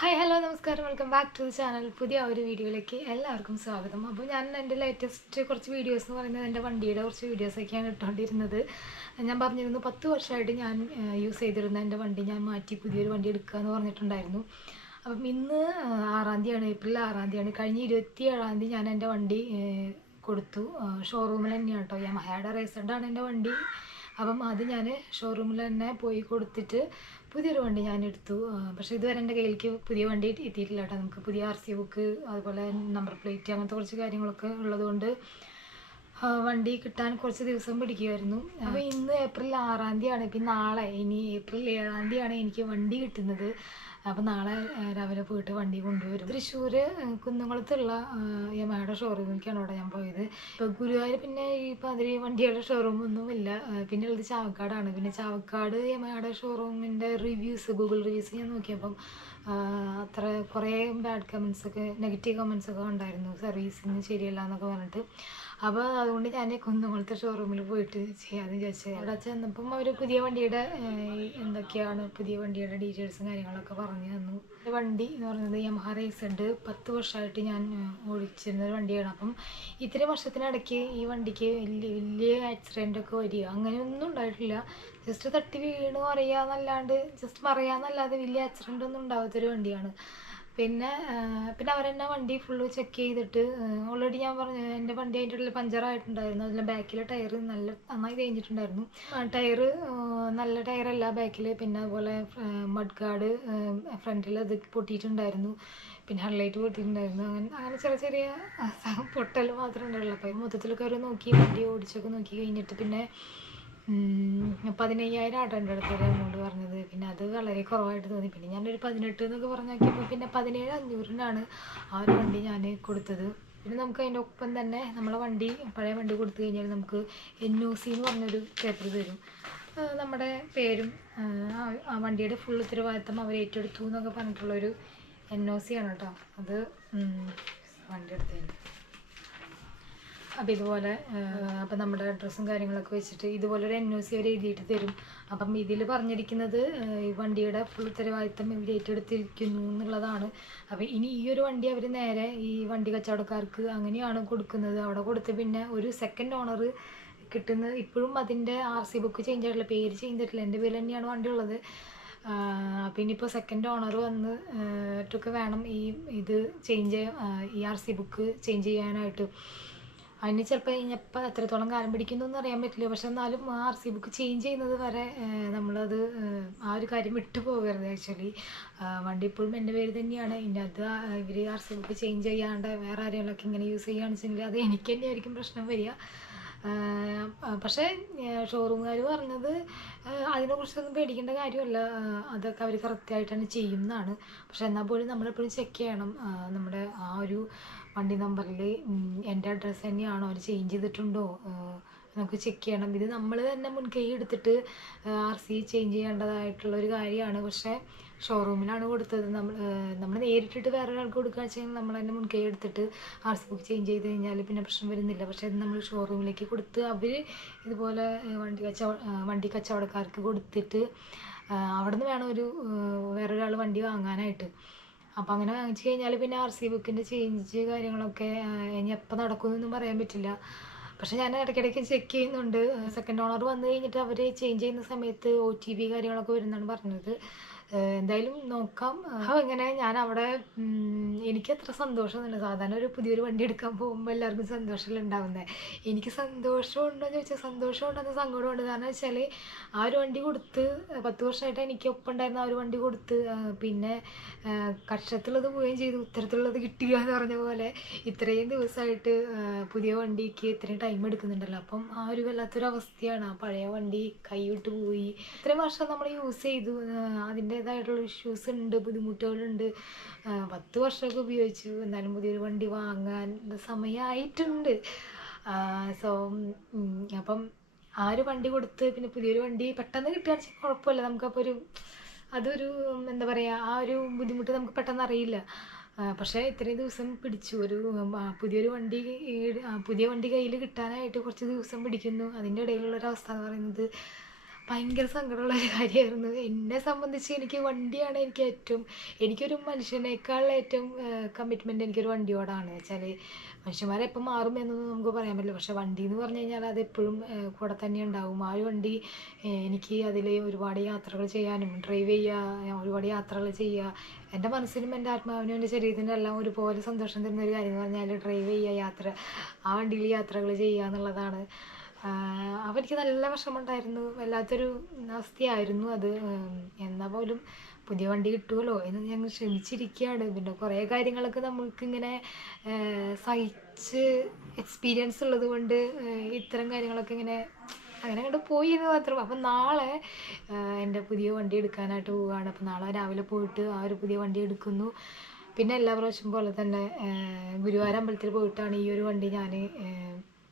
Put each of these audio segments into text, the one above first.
Hi hello നമസ്കാരം, welcome back to the channel. പുതിയ ഒരു വീഡിയോയിലേക്ക് എല്ലാവർക്കും സ്വാഗതം. അപ്പോൾ ഞാൻ എൻ്റെ ലേറ്റസ്റ്റ് കുറച്ച് വീഡിയോസ് എന്ന് പറയുന്നത് എൻ്റെ വണ്ടിയുടെ കുറച്ച് വീഡിയോസൊക്കെയാണ് ഇട്ടുകൊണ്ടിരുന്നത്. ഞാൻ പറഞ്ഞിരുന്നു 10 വർഷമായിട്ട് ഞാൻ യൂസ് ചെയ്തിരുന്ന എൻ്റെ വണ്ടി ഞാൻ മാറ്റി പുതിയൊരു വണ്ടി എടുക്കുക എന്ന് പറഞ്ഞിട്ടുണ്ടായിരുന്നു. അപ്പം ഇന്ന് 6-ാം തീയതിയാണ്, ഏപ്രിൽ 6-ാം തീയതിയാണ്. കഴിഞ്ഞ 27-ാം തീയതി ഞാൻ എൻ്റെ വണ്ടി കൊടുത്തു. ഷോറൂമിൽ തന്നെയാണ് കേട്ടോ, യമഹയുടെ റേസഡാണ് എൻ്റെ വണ്ടി. അപ്പം അത് ഞാൻ ഷോറൂമിൽ തന്നെ പോയി കൊടുത്തിട്ട് പുതിയൊരു വണ്ടി ഞാൻ എടുത്തു. പക്ഷേ ഇതുവരെ എൻ്റെ കയ്യിലേക്ക് പുതിയ വണ്ടി എത്തിയിട്ടില്ല കേട്ടോ. നമുക്ക് പുതിയ RC ബുക്ക്, അതുപോലെ നമ്പർ പ്ലേറ്റ്, അങ്ങനത്തെ കുറച്ച് കാര്യങ്ങളൊക്കെ ഉള്ളതുകൊണ്ട് വണ്ടി കിട്ടാൻ കുറച്ച് ദിവസം പിടിക്കുമായിരുന്നു. അപ്പോൾ ഇന്ന് ഏപ്രിൽ 6-ാം തീയതിയാണ്. ഇപ്പം നാളെ ഇനി ഏപ്രിൽ 7-ാം തീയതിയാണ് എനിക്ക് വണ്ടി കിട്ടുന്നത്. അപ്പോൾ നാളെ രാവിലെ പോയിട്ട് വണ്ടി കൊണ്ടുവരും. തൃശ്ശൂർ കുന്നംകുളത്തുള്ള യമഹയുടെ ഷോറൂമിലേക്കാണ് അവിടെ ഞാൻ പോയത്. ഇപ്പോൾ ഗുരുവായൂർ പിന്നെ ഇപ്പോൾ അതിൽ വണ്ടിയുടെ ഷോറൂമൊന്നുമില്ല. പിന്നെ ഉള്ളത് ചാവക്കാടാണ്. പിന്നെ ചാവക്കാട് യമഹയുടെ ഷോറൂമിൻ്റെ റിവ്യൂസ്, ഗൂഗിൾ റിവ്യൂസ് ഞാൻ നോക്കിയപ്പം അത്ര കുറേ ബാഡ് കമൻസൊക്കെ, നെഗറ്റീവ് കമൻസൊക്കെ ഉണ്ടായിരുന്നു. സർവീസിന് ശരിയല്ല എന്നൊക്കെ പറഞ്ഞിട്ട്. അപ്പോൾ അതുകൊണ്ട് ഞാൻ കുന്നംകുളത്തെ ഷോറൂമിൽ പോയിട്ട് ചെയ്യാമെന്ന് വിചാരിച്ചത്. അവിടെ ചെന്നപ്പം അവർ പുതിയ വണ്ടിയുടെ എന്തൊക്കെയാണ് പുതിയ വണ്ടിയുടെ ഡീറ്റെയിൽസും കാര്യങ്ങളൊക്കെ പറഞ്ഞു തന്നു. വണ്ടി എന്ന് പറയുന്നത് യമഹ റേസഡ് 10 വർഷമായിട്ട് ഞാൻ ഓടിച്ചിരുന്നൊരു വണ്ടിയാണ്. അപ്പം ഇത്രയും വർഷത്തിനിടയ്ക്ക് ഈ വണ്ടിക്ക് വലിയ ആക്സിഡൻ്റൊക്കെ വരിക അങ്ങനെയൊന്നും ഉണ്ടായിട്ടില്ല. ജസ്റ്റ് തട്ടി വീണ് മറിയാന്നല്ലാണ്ട്, ജസ്റ്റ് മറിയാന്നല്ലാതെ വലിയ ആക്സിഡൻ്റ് ഒന്നും ഉണ്ടാവാത്തൊരു വണ്ടിയാണ്. പിന്നെ അവരെന്നെ വണ്ടി ഫുള്ള് ചെക്ക് ചെയ്തിട്ട്, ഓൾറെഡി ഞാൻ പറഞ്ഞു എൻ്റെ വണ്ടി അതിൻ്റെ ഉള്ളിൽ പഞ്ചറായിട്ടുണ്ടായിരുന്നു. അതിലെ ബാക്കിലെ ടയർ നന്നായി തേഞ്ഞിട്ടുണ്ടായിരുന്നു. ടയർ നല്ല ടയറല്ല ബാക്കിൽ. പിന്നെ അതുപോലെ മഡ് ഗാർഡ് ഫ്രണ്ടിൽ അത് പൊട്ടിയിട്ടുണ്ടായിരുന്നു. പിന്നെ ഹെഡ്ലൈറ്റ് പൊട്ടിയിട്ടുണ്ടായിരുന്നു. അങ്ങനെ ചെറിയ ചെറിയ പൊട്ടൽ മാത്രമേ ഉണ്ടായുള്ളൂ. അപ്പോൾ മൊത്തത്തിലൊക്കെ അവർ നോക്കി, വണ്ടി ഓടിച്ചൊക്കെ നോക്കി കഴിഞ്ഞിട്ട് പിന്നെ 15,000 ആട്ടോ എൻ്റെ അടുത്തൊരു എമൗണ്ട് പറഞ്ഞത്. പിന്നെ അത് വളരെ കുറവായിട്ട് തോന്നി. പിന്നെ ഞാനൊരു 18 എന്നൊക്കെ പറഞ്ഞു നോക്കിയപ്പോൾ പിന്നെ 17,500-നാണ് ആ ഒരു വണ്ടി ഞാൻ കൊടുത്തത്. പിന്നെ നമുക്ക് അതിൻ്റെ ഒപ്പം തന്നെ നമ്മളെ വണ്ടി, പഴയ വണ്ടി കൊടുത്തു കഴിഞ്ഞാൽ നമുക്ക് NOC എന്ന് പറഞ്ഞൊരു പേപ്പർ തരും. നമ്മുടെ പേരും ആ വണ്ടിയുടെ ഫുൾ ഉത്തരവാദിത്തം അവർ ഏറ്റെടുത്തു എന്നൊക്കെ പറഞ്ഞിട്ടുള്ളൊരു NOC ആണ് കേട്ടോ. അത് വണ്ടി എടുത്തതിന്. അപ്പം ഇതുപോലെ അപ്പം നമ്മുടെ അഡ്രസ്സും കാര്യങ്ങളൊക്കെ വെച്ചിട്ട് ഇതുപോലൊരു NOC അവർ എഴുതിയിട്ട് തരും. അപ്പം ഇതിൽ പറഞ്ഞിരിക്കുന്നത് ഈ വണ്ടിയുടെ ഫുൾ ഉത്തരവാദിത്തം ഇവർ ഏറ്റെടുത്തിരിക്കുന്നു എന്നുള്ളതാണ്. അപ്പം ഇനി ഈ ഒരു വണ്ടി അവർ നേരെ ഈ വണ്ടി കച്ചവടക്കാർക്ക് അങ്ങനെയാണ് കൊടുക്കുന്നത്. അവിടെ കൊടുത്ത് പിന്നെ ഒരു സെക്കൻഡ് ഓണർ കിട്ടുന്നത്. ഇപ്പോഴും അതിൻ്റെ RC ബുക്ക് ചേഞ്ച് ആയിട്ടില്ല, പേര് ചേഞ്ച് ആയിട്ടില്ല. എൻ്റെ പേര് തന്നെയാണ് വണ്ടി ഉള്ളത്. അപ്പം ഇനിയിപ്പോൾ സെക്കൻഡ് ഓണർ വന്നിട്ടൊക്കെ വേണം ഇത് ചേഞ്ച്, ഈ RC ബുക്ക് ചേഞ്ച് ചെയ്യാനായിട്ട്. അതിന് ചിലപ്പോൾ ഇനിയിപ്പോൾ എത്രത്തോളം കാലം പിടിക്കുന്നൊന്നും അറിയാൻ പറ്റില്ല. പക്ഷെ എന്നാലും RC ബുക്ക് ചേഞ്ച് ചെയ്യുന്നത് വരെ നമ്മളത് ആ ഒരു കാര്യം വിട്ടു പോകരുത്. ആക്ച്വലി വണ്ടി ഇപ്പോഴും എൻ്റെ പേര് തന്നെയാണ്. ഇനി അത് ഇവർ RC ബുക്ക് ചേഞ്ച് ചെയ്യാണ്ട് വേറെ ആരെങ്കിലുമൊക്കെ ഇങ്ങനെ യൂസ് ചെയ്യുകയാണെന്ന് വെച്ചെങ്കിൽ അത് എനിക്ക് തന്നെയായിരിക്കും പ്രശ്നം വരിക. പക്ഷേ ഷോറൂമുകാർ പറഞ്ഞത് അതിനെക്കുറിച്ചൊന്നും പേടിക്കേണ്ട കാര്യമല്ല, അതൊക്കെ അവർ കറക്റ്റായിട്ടാണ് ചെയ്യുന്നതാണ്. പക്ഷെ എന്നാൽ പോലും നമ്മളെപ്പോഴും ചെക്ക് ചെയ്യണം നമ്മുടെ ആ ഒരു വണ്ടി നമ്പറിൽ എൻ്റെ അഡ്രസ്സ് തന്നെയാണോ, അവർ ചേഞ്ച് ചെയ്തിട്ടുണ്ടോ നമുക്ക് ചെക്ക് ചെയ്യണം. ഇത് നമ്മൾ തന്നെ മുൻകൈ എടുത്തിട്ട് RC ചേഞ്ച് ചെയ്യേണ്ടതായിട്ടുള്ളൊരു കാര്യമാണ്. പക്ഷേ ഷോറൂമിലാണ് കൊടുത്തത്. നമ്മൾ നേരിട്ടിട്ട് വേറെ ഒരാൾക്ക് കൊടുക്കുക വെച്ചാൽ നമ്മൾ തന്നെ മുൻകൈ എടുത്തിട്ട് RC ബുക്ക് ചേഞ്ച് ചെയ്ത് കഴിഞ്ഞാൽ പിന്നെ പ്രശ്നം വരുന്നില്ല. പക്ഷേ ഇത് നമ്മൾ ഷോറൂമിലേക്ക് കൊടുത്ത് അവർ ഇതുപോലെ വണ്ടി കച്ചവടക്കാർക്ക് കൊടുത്തിട്ട് അവിടെ നിന്ന് വേണം വേറൊരാൾ വണ്ടി വാങ്ങാനായിട്ട്. അപ്പോൾ അങ്ങനെ വാങ്ങിച്ചു കഴിഞ്ഞാൽ പിന്നെ RC ബുക്കിൻ്റെ ചേഞ്ച് കാര്യങ്ങളൊക്കെ ഇനി എപ്പോൾ നടക്കുമെന്നൊന്നും പറയാൻ പറ്റില്ല. പക്ഷെ ഞാൻ ഇടയ്ക്കിടയ്ക്ക് ചെക്ക് ചെയ്യുന്നുണ്ട്. സെക്കൻഡ് ഓണർ വന്നു കഴിഞ്ഞിട്ട് അവർ ചേഞ്ച് ചെയ്യുന്ന സമയത്ത് OTP കാര്യങ്ങളൊക്കെ വരുന്നതാണ് പറഞ്ഞത്. എന്തായാലും നോക്കാം. ഇങ്ങനെ ഞാൻ അവിടെ എനിക്ക് അത്ര സന്തോഷമൊന്നുമില്ല. സാധാരണ ഒരു പുതിയൊരു വണ്ടി എടുക്കാൻ പോകുമ്പോൾ എല്ലാവർക്കും സന്തോഷമല്ല ഉണ്ടാവുന്നത്. എനിക്ക് സന്തോഷമുണ്ടോ എന്ന് ചോദിച്ചാൽ സന്തോഷമുണ്ടെന്ന് സങ്കടമുണ്ട്. കാരണം വെച്ചാൽ ആ ഒരു വണ്ടി കൊടുത്ത് 10 വർഷമായിട്ട് എനിക്ക് ഒപ്പം ഉണ്ടായിരുന്ന ആ ഒരു വണ്ടി കൊടുത്ത് പിന്നെ കക്ഷത്തുള്ളത് പോവുകയും ചെയ്തു, ഉത്തരത്തിലുള്ളത് കിട്ടുക എന്ന് പറഞ്ഞ പോലെ ഇത്രയും ദിവസമായിട്ട് പുതിയ വണ്ടിക്ക് ഇത്രയും ടൈം എടുക്കുന്നുണ്ടല്ലോ. അപ്പം ആ ഒരു വല്ലാത്തൊരവസ്ഥയാണ്. ആ പഴയ വണ്ടി കൈവിട്ട് പോയി. ഇത്രയും വർഷം നമ്മൾ യൂസ് ചെയ്തു, അതിൻ്റേതായിട്ടുള്ള ഇഷ്യൂസ് ഉണ്ട്, ബുദ്ധിമുട്ടുകളുണ്ട്. 10 വർഷമൊക്കെ ഉപയോഗിച്ചു, എന്നാലും പുതിയൊരു വണ്ടി വാങ്ങാൻ സമയമായിട്ടുണ്ട്. അപ്പം ആ ഒരു വണ്ടി കൊടുത്ത് പിന്നെ പുതിയൊരു വണ്ടി പെട്ടെന്ന് കിട്ടുകയാണെന്ന് വെച്ചാൽ കുഴപ്പമില്ല. നമുക്കപ്പോൾ അതൊരു എന്താ പറയുക, ആ ഒരു ബുദ്ധിമുട്ട് നമുക്ക് പെട്ടെന്ന് അറിയില്ല. പക്ഷേ ഇത്രയും ദിവസം പിടിച്ചു. പുതിയ വണ്ടി കയ്യിൽ കിട്ടാനായിട്ട് കുറച്ച് ദിവസം പിടിക്കുന്നു. അതിൻ്റെ ഇടയിലുള്ളൊരവസ്ഥ എന്ന് പറയുന്നത് ഭയങ്കര സങ്കടമുള്ള ഒരു കാര്യമായിരുന്നു. എന്നെ സംബന്ധിച്ച് എനിക്ക് വണ്ടിയാണ് എനിക്ക് ഏറ്റവും, എനിക്കൊരു മനുഷ്യനേക്കാൾ ഏറ്റവും കമ്മിറ്റ്മെൻറ്റ് എനിക്കൊരു വണ്ടിയോടാണ്. വെച്ചാൽ മനുഷ്യന്മാരെപ്പം മാറും എന്നൊന്നും നമുക്ക് പറയാൻ പറ്റില്ല. പക്ഷേ വണ്ടി എന്ന് പറഞ്ഞു കഴിഞ്ഞാൽ അതെപ്പോഴും കൂടെ തന്നെ ഉണ്ടാവും. ആ ഒരു വണ്ടി എനിക്ക് അതിൽ ഒരുപാട് യാത്രകൾ ചെയ്യാനും ഡ്രൈവ് ചെയ്യുക, ഒരുപാട് യാത്രകൾ ചെയ്യുക, എൻ്റെ മനസ്സിനും എൻ്റെ ആത്മാവിനും എൻ്റെ ശരീരത്തിനും എല്ലാം ഒരുപോലെ സന്തോഷം തരുന്ന ഒരു കാര്യം എന്ന് പറഞ്ഞാൽ ഡ്രൈവ് ചെയ്യുക, യാത്ര, ആ വണ്ടിയിൽ യാത്രകൾ ചെയ്യുക എന്നുള്ളതാണ്. അപ്പോൾ എനിക്ക് നല്ല വിഷമമുണ്ടായിരുന്നു. വല്ലാത്തൊരു അവസ്ഥയായിരുന്നു അത്. എന്നാൽ പോലും പുതിയ വണ്ടി കിട്ടുമല്ലോ എന്ന് ഞങ്ങൾ ശ്രമിച്ചിരിക്കുകയാണ്. പിന്നെ കുറേ കാര്യങ്ങളൊക്കെ നമ്മൾക്കിങ്ങനെ സഹിച്ച് എക്സ്പീരിയൻസ് ഉള്ളത് കൊണ്ട് ഇത്തരം കാര്യങ്ങളൊക്കെ ഇങ്ങനെ അങ്ങനെ അങ്ങോട്ട് പോയി എന്ന് മാത്രം. അപ്പം നാളെ എൻ്റെ പുതിയ വണ്ടി എടുക്കാനായിട്ട് പോവുകയാണ്. അപ്പം നാളെ രാവിലെ പോയിട്ട് ആ ഒരു പുതിയ വണ്ടി എടുക്കുന്നു. പിന്നെ എല്ലാ പ്രാവശ്യം പോലെ തന്നെ ഗുരുവായൂർ അമ്പലത്തിൽ പോയിട്ടാണ് ഈ ഒരു വണ്ടി ഞാൻ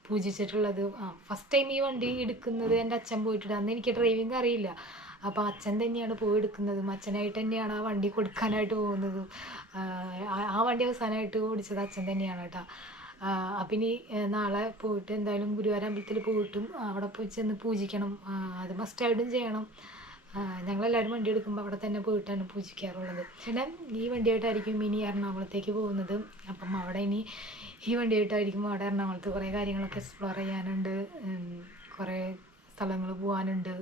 പൂജിച്ചിട്ടുള്ളത്. ഫസ്റ്റ് ടൈം ഈ വണ്ടി എടുക്കുന്നത് എൻ്റെ അച്ഛൻ പോയിട്ടുണ്ട്. അന്ന് എനിക്ക് ഡ്രൈവിംഗ് അറിയില്ല. അപ്പോൾ അച്ഛൻ തന്നെയാണ് പോയി എടുക്കുന്നതും അച്ഛനായിട്ട് തന്നെയാണ് ആ വണ്ടി കൊടുക്കാനായിട്ട് പോകുന്നതും. ആ വണ്ടി അവസാനമായിട്ട് ഓടിച്ചത് അച്ഛൻ തന്നെയാണ് കേട്ടോ. അപ്പം ഇനി നാളെ പോയിട്ട് എന്തായാലും ഗുരുവായൂർ അമ്പലത്തിൽ പോയിട്ടും അവിടെ പോയി ചെന്ന് പൂജിക്കണം. അത് മസ്റ്റായിട്ടും ചെയ്യണം. ഞങ്ങളെല്ലാവരും വണ്ടി എടുക്കുമ്പോൾ അവിടെ തന്നെ പോയിട്ടാണ് പൂജിക്കാറുള്ളത്. പിന്നെ ഈ വണ്ടിയായിട്ടായിരിക്കും ഇനി എറണാകുളത്തേക്ക് പോകുന്നത്. അപ്പം അവിടെ ഇനി ഈ വണ്ടിയായിട്ടായിരിക്കും അവിടെ എറണാകുളത്ത് കുറേ കാര്യങ്ങളൊക്കെ എക്സ്പ്ലോർ ചെയ്യാനുണ്ട്, കുറേ സ്ഥലങ്ങൾ പോകാനുണ്ട്.